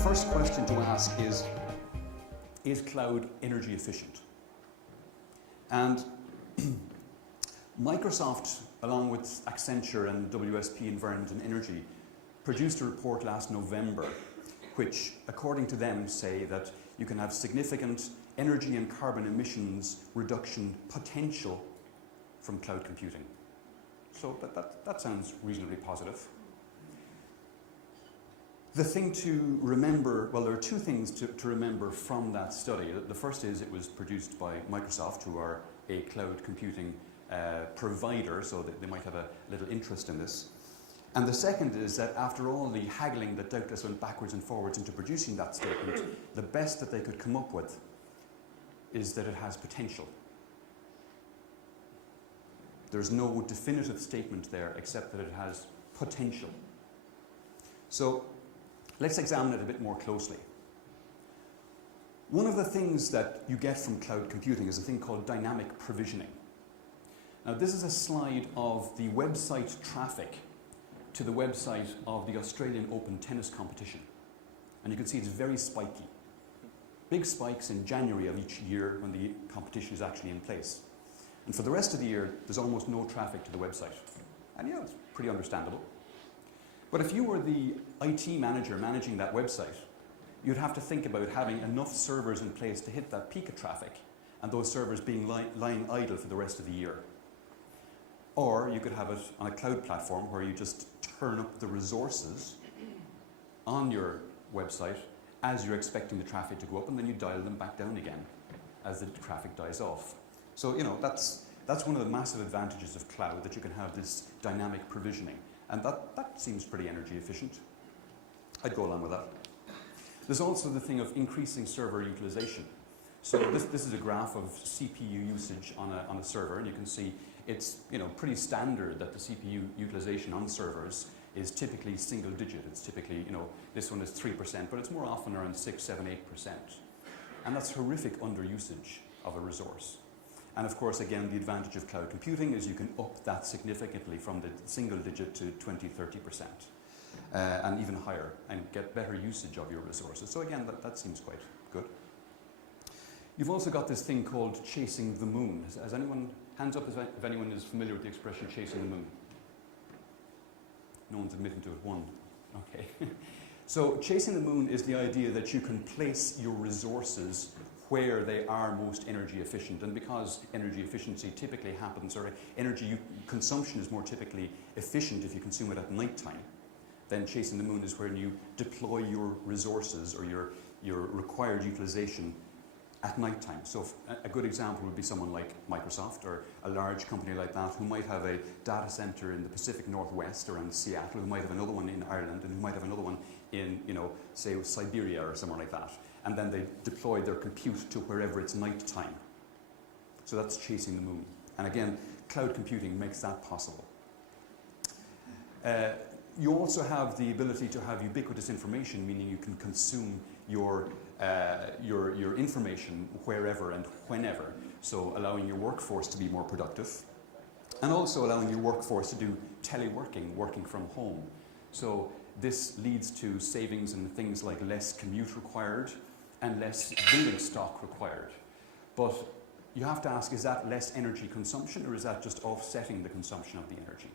first question to ask is cloud energy efficient? And Microsoft, along with Accenture and WSP Environment and Energy, produced a report last November which, according to them, say that you can have significant energy and carbon emissions reduction potential from cloud computing. So that sounds reasonably positive. The thing to remember, well, there are two things to remember from that study. The first is it was produced by Microsoft, who are a cloud computing provider, so that they might have a little interest in this. And the second is that after all the haggling that doubtless went backwards and forwards into producing that statement, the best that they could come up with is that it has potential. There's no definitive statement there except that it has potential. So let's examine it a bit more closely. One of the things that you get from cloud computing is a thing called dynamic provisioning. Now, this is a slide of the website traffic to the website of the Australian Open tennis competition. And you can see it's very spiky. Big spikes in January of each year when the competition is actually in place. And for the rest of the year, there's almost no traffic to the website. And yeah, it's pretty understandable. But if you were the IT manager managing that website, you'd have to think about having enough servers in place to hit that peak of traffic, and those servers being lying idle for the rest of the year. Or you could have it on a cloud platform where you just turn up the resources on your website as you're expecting the traffic to go up, and then you dial them back down again as the traffic dies off. So, you know, that's one of the massive advantages of cloud, that you can have this dynamic provisioning. And that seems pretty energy efficient. I'd go along with that. There's also the thing of increasing server utilization. So this is a graph of CPU usage on a server, and you can see it's, you know, pretty standard that the CPU utilization on servers is typically single digit. It's typically, you know, this one is 3%, but it's more often around 6, 7, 8%. And that's horrific underusage of a resource. And of course, again, the advantage of cloud computing is you can up that significantly from the single digit to 20, 30%, and even higher, and get better usage of your resources. So again, that seems quite good. You've also got this thing called chasing the moon. Has anyone, hands up if anyone is familiar with the expression chasing the moon? No one's admitting to it. One. Okay. So chasing the moon is the idea that you can place your resources where they are most energy efficient. And because energy efficiency typically happens, or energy consumption is more typically efficient if you consume it at nighttime, then chasing the moon is where you deploy your resources or your required utilization at nighttime. So a good example would be someone like Microsoft or a large company like that, who might have a data center in the Pacific Northwest around Seattle, who might have another one in Ireland, and who might have another one in, you know, say Siberia or somewhere like that. And then they deploy their compute to wherever it's nighttime. So that's chasing the moon. And again, cloud computing makes that possible. You also have the ability to have ubiquitous information, meaning you can consume your information wherever and whenever. So allowing your workforce to be more productive, and also allowing your workforce to do teleworking, working from home. So this leads to savings in things like less commute required and less building stock required. But you have to ask, is that less energy consumption, or is that just offsetting the consumption of the energy?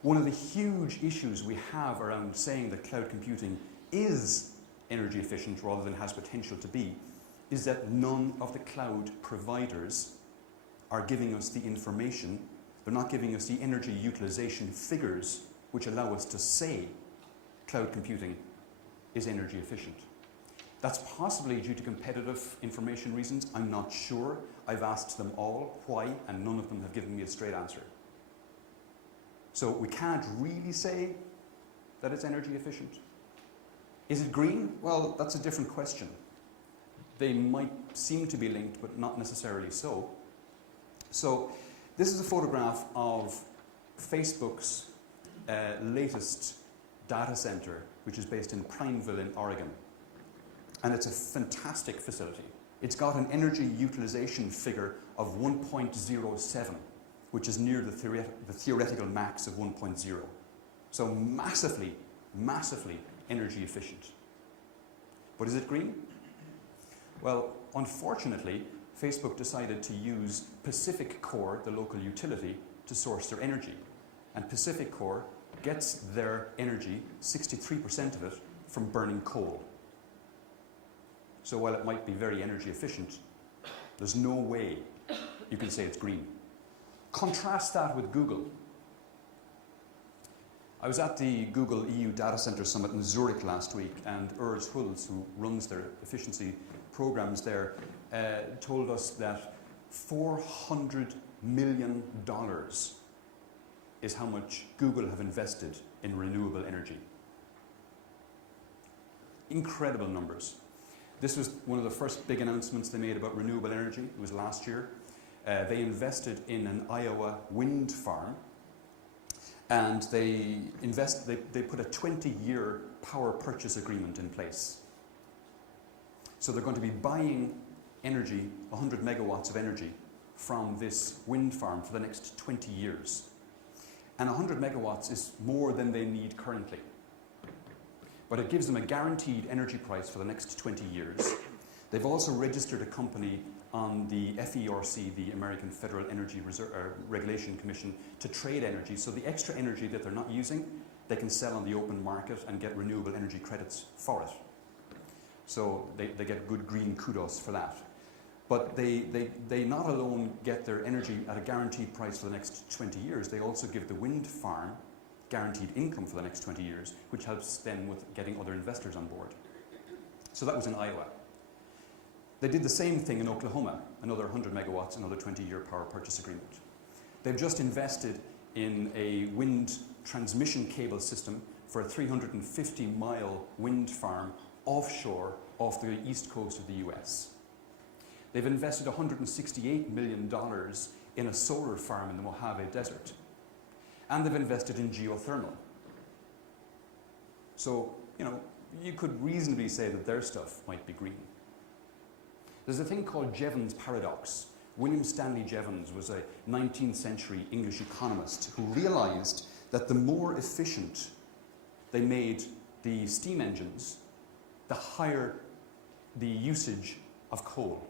One of the huge issues we have around saying that cloud computing is energy efficient rather than has potential to be, is that none of the cloud providers are giving us the information. They're not giving us the energy utilization figures which allow us to say cloud computing is energy efficient. That's possibly due to competitive information reasons. I'm not sure. I've asked them all why, and none of them have given me a straight answer. So we can't really say that it's energy efficient. Is it green? Well, that's a different question. They might seem to be linked, but not necessarily so. So this is a photograph of Facebook's latest data center, which is based in Prineville in Oregon. And it's a fantastic facility. It's got an energy utilization figure of 1.07, which is near the theoretical max of 1.0. So massively, massively energy efficient. But is it green? Well, unfortunately, Facebook decided to use Pacific Core, the local utility, to source their energy. And Pacific Core gets their energy, 63% of it, from burning coal. So while it might be very energy efficient, there's no way you can say it's green. Contrast that with Google. I was at the Google EU Data Center Summit in Zurich last week, and Urs Hulz, who runs their efficiency programs there, told us that $400 million is how much Google have invested in renewable energy. Incredible numbers. This was one of the first big announcements they made about renewable energy. It was last year. They invested in an Iowa wind farm, and they put a 20-year power purchase agreement in place. So they're going to be buying energy, 100 megawatts of energy, from this wind farm for the next 20 years. And 100 megawatts is more than they need currently. But it gives them a guaranteed energy price for the next 20 years. They've also registered a company on the FERC, the American Federal Energy Regulation Commission, to trade energy. So the extra energy that they're not using, they can sell on the open market and get renewable energy credits for it. So they get good green kudos for that. But they not alone get their energy at a guaranteed price for the next 20 years, they also give the wind farm guaranteed income for the next 20 years, which helps them with getting other investors on board. So that was in Iowa. They did the same thing in Oklahoma, another 100 megawatts, another 20-year power purchase agreement. They've just invested in a wind transmission cable system for a 350-mile wind farm offshore off the east coast of the US. They've invested $168 million in a solar farm in the Mojave Desert. And they've invested in geothermal. So, you could reasonably say that their stuff might be green. There's a thing called Jevons paradox. William Stanley Jevons was a 19th century English economist who realized that the more efficient they made the steam engines, the higher the usage of coal.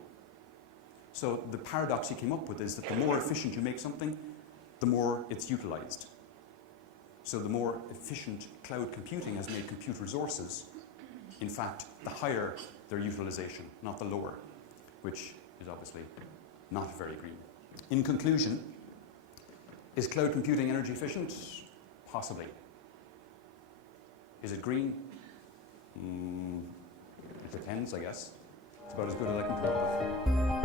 So the paradox he came up with is that the more efficient you make something, the more it's utilized. So the more efficient cloud computing has made compute resources, in fact, the higher their utilization, not the lower, which is obviously not very green. In conclusion, is cloud computing energy efficient? Possibly. Is it green? It depends, I guess. It's about as good as I can come up with.